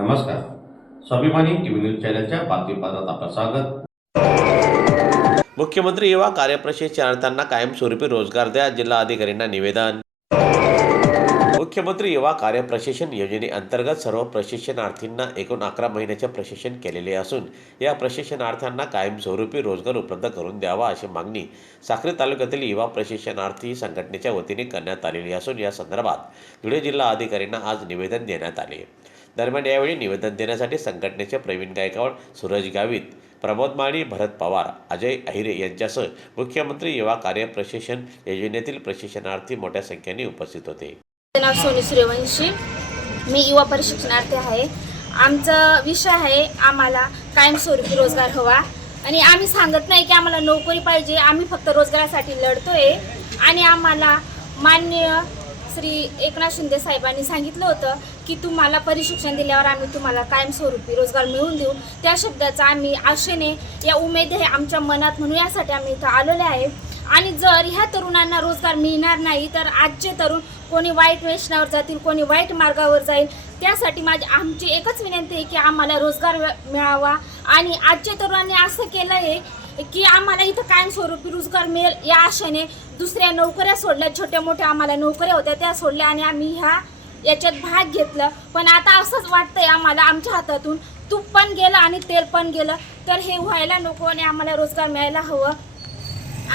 नमस्कार. स्वाभिमानी TV news चॅनलच्या बातमीपत्रात आपलं स्वागत. मुख्यमंत्री युवा कार्यप्रशिक्षणार्थ्यांना कायमस्वरूपी रोजगार द्या जिल्हा अधिकाऱ्यांना निवेदन. मुख्यमंत्री युवा कार्यप्रशिक्षण योजनेअंतर्गत सर्व प्रशिक्षणार्थींना एकूण अकरा महिन्याचे प्रशिक्षण केलेले असून या प्रशिक्षणार्थ्यांना कायमस्वरूपी रोजगार उपलब्ध करून द्यावा अशी मागणी साक्री तालुक्यातील युवा प्रशिक्षणार्थी संघटनेच्या वतीने करण्यात आलेली असून या संदर्भात धुळे जिल्हा अधिकाऱ्यांना आज निवेदन देण्यात आले. दरम्यान यावेळी निवेदन देण्यासाठी संघटनेचे प्रवीण गायकवाड सूरज गावित प्रमोद माळी भरत पवार अजय अहिरे यांच्यासह मुख्यमंत्री युवा कार्य प्रशिक्षण योजनेतील प्रशिक्षणार्थी मोठ्या संख्येने उपस्थित होते. नाव सोनी सूर्यवंशी. मी युवा प्रशिक्षणार्थी आहे. आमचा विषय आहे आम्हाला कायमस्वरूपी रोजगार हवा. आणि आम्ही सांगत नाही की आम्हाला नोकरी पाहिजे. आम्ही फक्त रोजगारासाठी लढतोय. आणि आम्हाला मान्य श्री एकनाथ शिंदे साहेबांनी सांगितलं होतं की तुम्हाला प्रशिक्षण दिल्यावर आम्ही तुम्हाला कायमस्वरूपी रोजगार मिळवून देऊ. त्या शब्दाचा आम्ही आशेने या उमेद हे आमच्या मनात म्हणून यासाठी आम्ही इथं आलेले आहे. आणि जर ह्या तरुणांना रोजगार मिळणार नाही तर आजचे तरुण कोणी वाईट वेशनावर जातील कोणी वाईट मार्गावर जाईल त्यासाठी माझी आमची एकच विनंती आहे की आम्हाला रोजगार मिळावा. आणि आजच्या तरुणांनी असं केलं आहे की आम्हाला इथं कायमस्वरूपी रोजगार मिळेल या आशेने. दुसऱ्या नोकऱ्या सोडल्या छोट्या मोठ्या आम्हाला नोकऱ्या होत्या त्या सोडल्या आणि आम्ही ह्या याच्यात भाग घेतलं. पण आता असंच वाटतंय आम्हाला आमच्या हातातून तूप पण गेलं आणि तेल पण गेलं. तर हे व्हायला नको आणि आम्हाला रोजगार मिळायला हवं.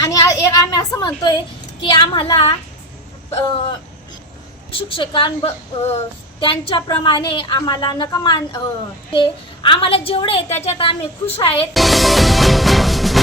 आणि एक आम्ही असं म्हणतोय की आम्हाला शिक्षकांब त्यांच्याप्रमाणे आम्हाला नका मान ते आम्हाला जेवढे त्याच्यात आम्ही खुश आहेत.